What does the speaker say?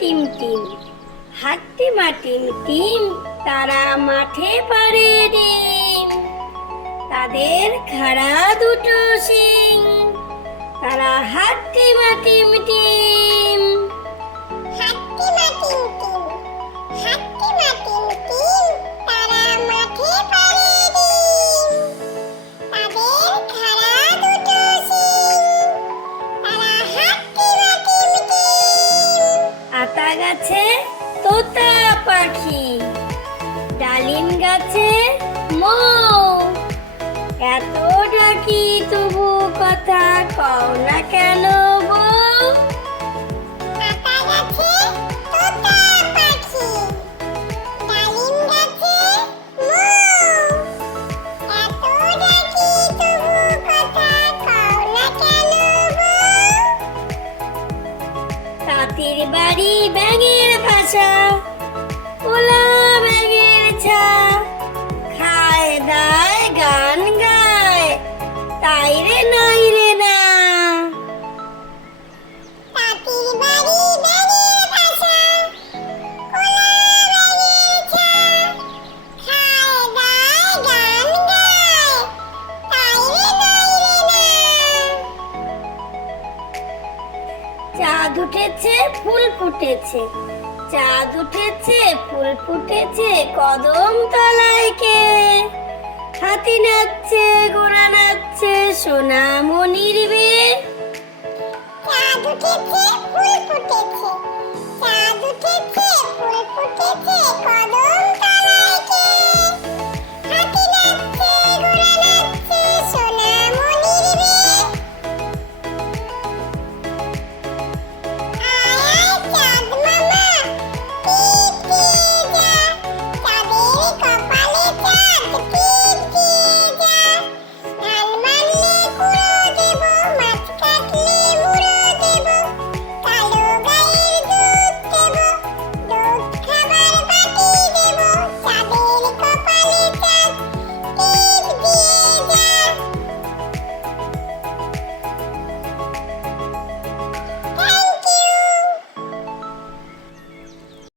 Team team, হাট্টি মা team team, তারা মাঠে পাড়ে ডিম। তাদের খাড়া দুটো শিং, তারা হাট্টি মা টিম টিম। হাট্টি মা টিম টিম, হাট্টি মা টিম টিম, তারা মাঠে পাড়ে ডিম। তাদের খাড়া দুটো শিং, তারা হাট্টি মা টিম টিম। আতা গাছে তোতা পাখি, ডালিম গাছে মৌ, এত ডাকি তবু কথা কও না কেন বউ? আতা গাছে তোতা পাখি, ডালিম গাছে মৌ, এত ডাকি তবু কথা কও না কেন বউ? তাঁতির বাড়ি ব্যাঙের ভাষা, ওলা ব্যাঙের ছা, খায় দায় গান গায়, তাই রে নাই রে না। তাঁতির বাড়ি ব্যাঙের ভাষা, ওলা ব্যাঙের ছা, খায় দায় গান গায়, তাই রে নাই রে না। চাঁদ উঠেছে ফুল ফুটেছে, চাঁদ উঠেছে ফুল ফুটেছে, কদম তলায় কে? হাতি নাচছে ঘোড়া নাচছে, সোনামণির বিয়ে। চাঁদ উঠেছে